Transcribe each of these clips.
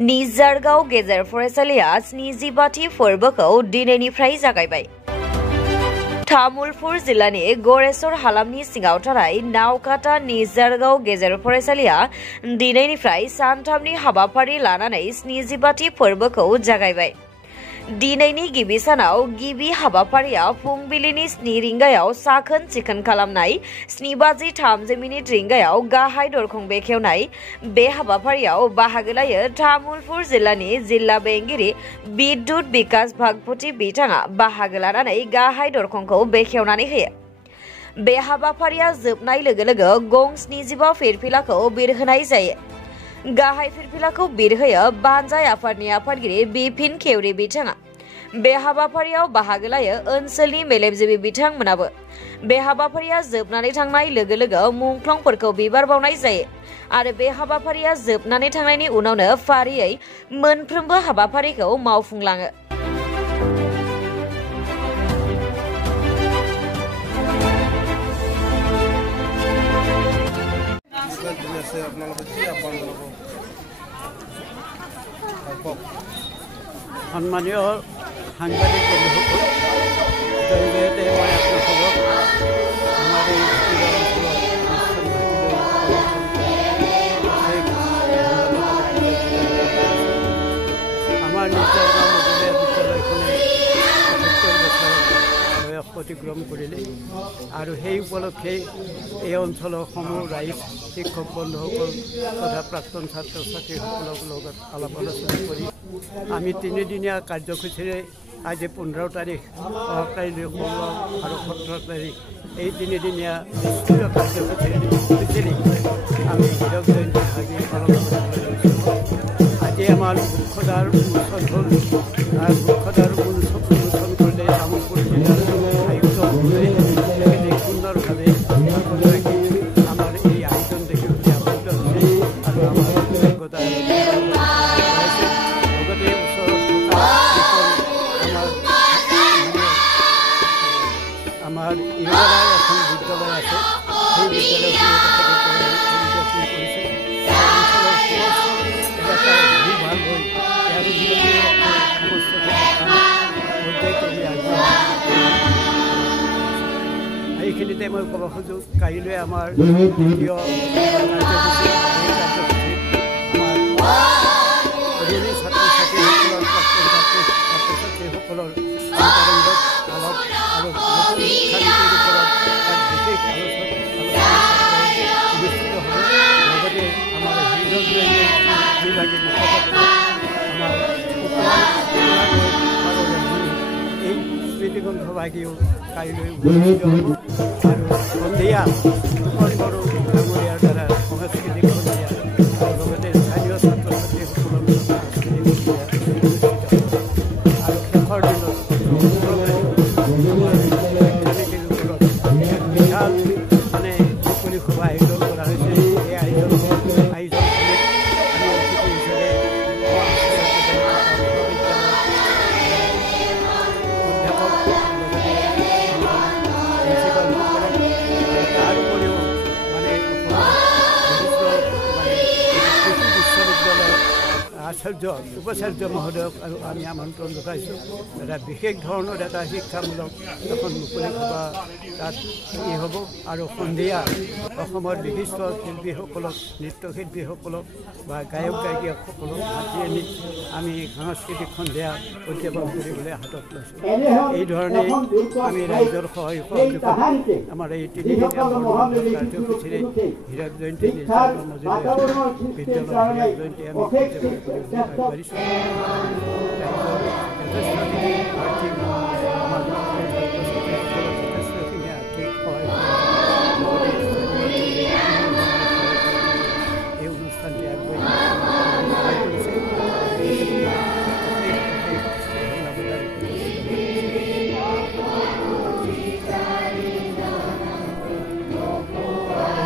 निजारगाव गेजेर फरायसालिया 70थि फोरबोखौ दिनैनिफ्राय जागायबाय। तामुलपुर जिल्लानि गरेस्वर हालामनि सिङाव थानाय नावकाटा निजारगाव गेजेर फरायसालिया दिनैनिफ्राय सानथामनि हाबाफारि लानानै 70थि फोरबोखौ जागायबाय। दिनैनि गिबि सानाव गिबि हाबाफारिया फुंबिलिनि 7 रिंगायाव साखोन सिखोन खालामनाय, 7:30 रिंगायाव गाहाय दरखं बेखेवनाय। बे हाबाफारियाव बाहागो लायो तामुलपुर जिल्लानि जिल्ला बेंगिरि बिद्युत बिकास भागपति बिथाङा बाहागो लानानै गाहाय दरखंखौ बेखेवनानै होयो। बे हाबाफारिया जोबनाय लोगो लोगो गं 75 फिरफिलाखौ बिरहोनाय जायो। गाहाय फिरफिलाखौ बिरहोयो बानजाय आफादनि आफादगिरि बिपिन केवरि बिथाङा। बे हाबाफारियाव बाहागो लायो ओनसोलनि मेलेमजिबि बिथांमोनाबो। बे हाबाफारिया जोबनानै थांनाय लोगो लोगो मुंख्लंफोरखौ बिबार बावनाय जायो आरो बे हाबाफारिया जोबनानै थांनायनि उनावनो फारियै मोनफ्रोमबो हाबाफारिखौ मावफुंलाङो। সম্মানীয় সাংবাদিক বন্ধুসকল, জয়তে মই আপোনালোকক আমাৰ এই আমাৰ নিজৰ মজলীয়া বিদ্যালয়খনে ৭৫ বছৰ বয়স অতিক্ৰম কৰিলে আৰু সেই উপলক্ষে এই অঞ্চলৰ সমূহ ৰাইজ, শিক্ষক বন্ধুসকল তথা প্ৰাক্তন ছাত্ৰ ছাত্ৰীসকলৰ লগত আলাপ আলোচনা কৰি আমি 3দিনীয়া কাৰ্যসূচীৰে আজি 15 তাৰিখ, 16 তাৰিখ আৰু 17 তাৰিখ এই 3দিনীয়া বিস্তৃত কাৰ্যসূচীৰে আমি হীৰক জয়ন্তী ভাগি পালন কৰিবলৈ লৈছোঁ। আজি আমাৰ মুখ্যদ্বাৰ উন্মোচন হ'ল। মুখ্যদ্বাৰ উন্মোচন কৰিলে তামুলপুৰ জিলাৰ আয়ুক্ত মহোদয়ে সুন্দৰভাৱে ৰাখি আমাৰ এই আয়োজন দেখি আবদ্ধ হৈছে আৰু আমাৰ কৃতজ্ঞতা লগতে ওচৰত থকা আমাৰ ইৰাদাৰ এখন বিদ্যালয় আছে, সেই বিদ্যালয়খনত কৰিছে। ভাল হৈ এইখিনিতে মই ক'ব খোজোঁ, কাইলৈ আমাৰ দ্বিতীয় কাৰ্যসূচী, আমাৰ অধীনী ছাত্ৰ ছাত্ৰীসকলৰ ছাত্ৰ ছাত্ৰীসকলৰ অন্তৰংগত আলাপ আৰু নতুন শিক্ষানীতিৰ ওপৰত এক বিশেষ আলোচনা অনুষ্ঠিত হ'ব। লগতে আমাৰ হীৰক জয়ন্তী বিভাগীয় মুখপাত্ৰ আমাৰ এই স্মৃতিগ্ৰন্থভাগীও কাইলৈ অনুষ্ঠিত হ'ব আৰু সন্ধিয়া সকলো ডাঙৰীয়াৰ দ্বাৰা সাংস্কৃতিক সন্ধিয়া আৰু লগতে স্থানীয় ছাত্ৰ ছাত্ৰীসকলৰ আৰু শেষৰ দিনত বিশাল মানে মুকলি সভা আয়োজন কৰা হৈছে। এই আয়োজন উপাচাৰ্য মহোদয়ক আৰু আমি আমন্ত্ৰণ জনাইছোঁ। এটা বিশেষ ধৰণৰ এটা শিক্ষামূলক এখন মুকলি সভা তাত হ'ব আৰু সন্ধিয়া অসমৰ বিশিষ্ট শিল্পীসকলক, নৃত্যশিল্পীসকলক বা গায়ক গায়িকাসকলক মাতি আনি আমি সাংস্কৃতিক সন্ধিয়া উদযাপন কৰিবলৈ হাতত লৈছোঁ। এই ধৰণে আমি ৰাইজৰ সহায় সহযোগত আমাৰ এই 3দিনীয়া কাৰ্যসূচীৰে হীৰক জয়ন্তী নিজাৰগাঁও মজলীয়া বিদ্যালয় হীৰক জয়ন্তী আমি উদযাপন কৰিব পাৰিছোঁ। যথেষ্টখিনি আৰ্থিক যথেষ্টখিনি আৰ্থিক সহায় এই অনুষ্ঠানটি আগবাঢ়ি সহায় কৰিছে।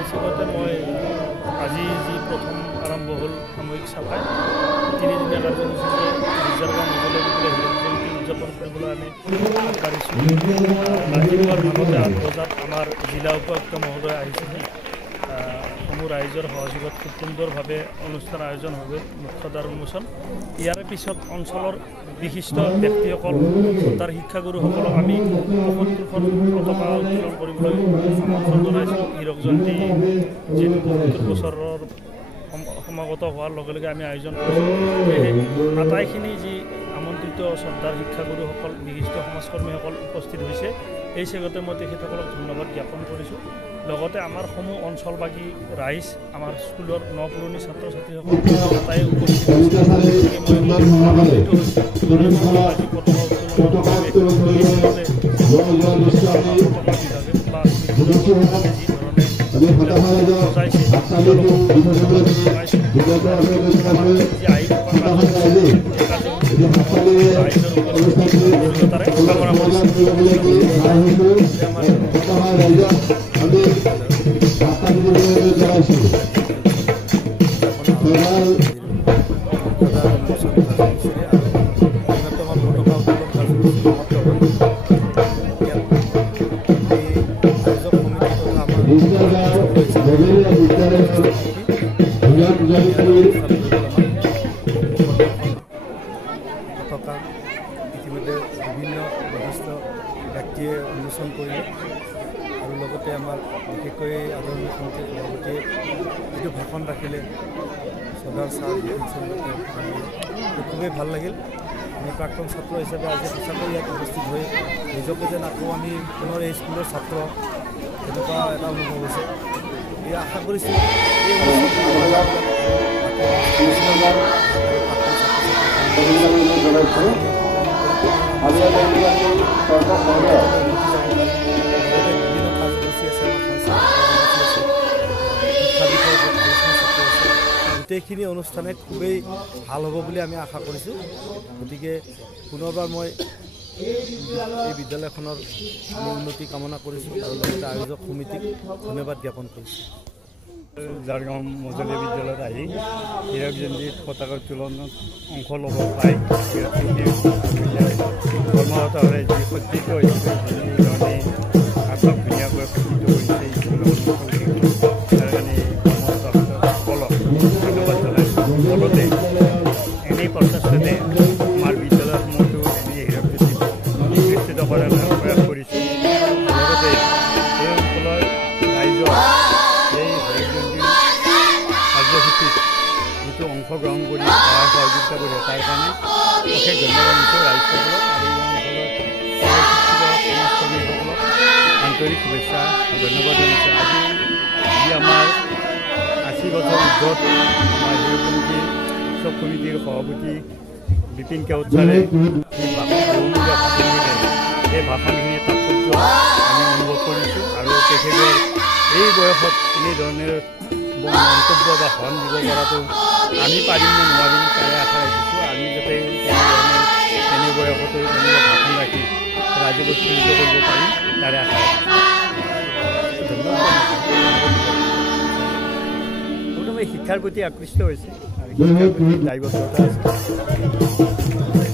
হিচাপতে মই আজি যি প্ৰথম আৰম্ভ হ'ল সামূহিক সভাই 3দিনীয়া কাৰ্যসূচীৰে নিজাৰগাঁও মজলীয়া বিদ্যালয় হীৰক জয়ন্তী উদযাপন কৰিবলৈ আমি আগবাঢ়িছোঁ। ৰাতিপুৱাৰ ভাগতে 8 বজাত আমাৰ জিলা উপায়ুক্ত মহোদয় আহিছিল। সমূহ ৰাইজৰ সহযোগত খুব সুন্দৰভাৱে অনুষ্ঠান আয়োজন হ'ব মুখ্য দ্বাৰ উন্মোচন ইয়াৰ পিছত অঞ্চলৰ বিশিষ্ট ব্যক্তিসকল তাৰ শিক্ষাগুৰুসকলক আমি ৭৫খন পতাকা উত্তোলন কৰিবলৈ আমন্ত্ৰণ জনাইছোঁ হীৰক জয়ন্তী যিটো ৭৫ বছৰৰ সমাগত হোৱাৰ লগে লগে আমি আয়োজন কৰিছোঁ আটাইখিনি যি আমন্ত্ৰিত শ্ৰদ্ধাৰ শিক্ষাগুৰুসকল বিশিষ্ট সমাজকৰ্মীসকল উপস্থিত হৈছে এই চেগতে মই তেখেতসকলক ধন্যবাদ জ্ঞাপন কৰিছোঁ লগতে আমাৰ সমূহ অঞ্চলবাসী ৰাইজ আমাৰ স্কুলৰ নপুৰণি ছাত্ৰ ছাত্ৰীসকল তাই উপস্থিত পতাকা ইতিমধ্যে বিভিন্ন বিশিষ্ট ব্যক্তিয়ে উন্মোচন কৰিলে আৰু লগতে আমাৰ বিশেষকৈ আদৰণীয় মন্ত্ৰী সভাপতিয়ে যিটো ভাষণ ৰাখিলে চৰ্দাৰ ছাৰ খুবেই ভাল লাগিল আমি প্ৰাক্তন ছাত্ৰ হিচাপে আজি সঁচাকৈ ইয়াত উপস্থিত হৈ নিজকে যেন আকৌ আমি পুনৰ এই স্কুলৰ ছাত্ৰ তেনেকুৱা এটা অনুভৱ হৈছে এই আশা কৰিছোঁ গোটেইখিনি অনুষ্ঠানে খুবেই ভাল হ'ব বুলি আমি আশা কৰিছোঁ গতিকে পুনৰবাৰ মই এই বিদ্যালয়খনৰ আমি উন্নতি কামনা কৰিছোঁ আৰু লগতে আয়োজক সমিতিক ধন্যবাদ জ্ঞাপন কৰিছোঁ ঝাৰগাঁও মজলীয়া বিদ্যালয়ত আহি হীৰক জয়ন্তীত পতাকা উত্তোলনত অংশ ল'ব পাই কৰ্মৰতভাৱে যি সজ্জিত হৈছে যেনেধৰণে আটক ধুনীয়াকৈ সজ্জিত কৰিছে তাৰ কাৰণে কৰ্মৰতসকলক ধন্যবাদ জনাইছোঁ লগতে এনেই প্ৰচেষ্টাতে আমাৰ বিদ্যালয়সমূহতো এনেই হীৰক জয়ন্তী নিশ্চিত কৰাৰ প্ৰয়াস কৰিছোঁ লগতে এই অঞ্চলৰ ৰাইজৰ এই হীৰক জয়ন্তী কাৰ্যসূচীত যিটো অংশগ্ৰহণ কৰি সহায় সহযোগিতা কৰে তাৰ কাৰণে অশেষ ধন্যবাদ দিছোঁ ৰাইজসকলক আৰু এই অঞ্চলৰ সমাজকৰ্মীসকলক আন্তৰিক শুভেচ্ছা ধন্যবাদ জনাইছোঁ আজি যি আমাৰ ৮০ বছৰ ঊৰ্ধত আমাৰ হীৰক জয়ন্তী উৎসৱ সমিতিৰ সভাপতি বিপিন কেওটছাৰে বহুমূলীয়া ভাষণ দিলে সেই ভাষণখিনিৰ তাৎপৰ্য আমি অনুভৱ কৰিছোঁ আৰু তেখেতৰ এই বয়সত এনেধৰণে মন্তব্য বা হৰণ দিব পৰাটো আমি পাৰিম নে নোৱাৰিম তাৰে আশা ৰাখিছোঁ আমি যাতে এনে বয়সতো তেনেকুৱা ভাষণ ৰাখি ৰাইজক উৎফুল্লিত কৰিব পাৰিম তাৰে আশা ৰাখিছোঁ ধন্যবাদ প্ৰথমে শিক্ষাৰ প্ৰতি আকৃষ্ট হৈছে আৰু শিক্ষাৰ প্ৰতি দায়বদ্ধতা আছে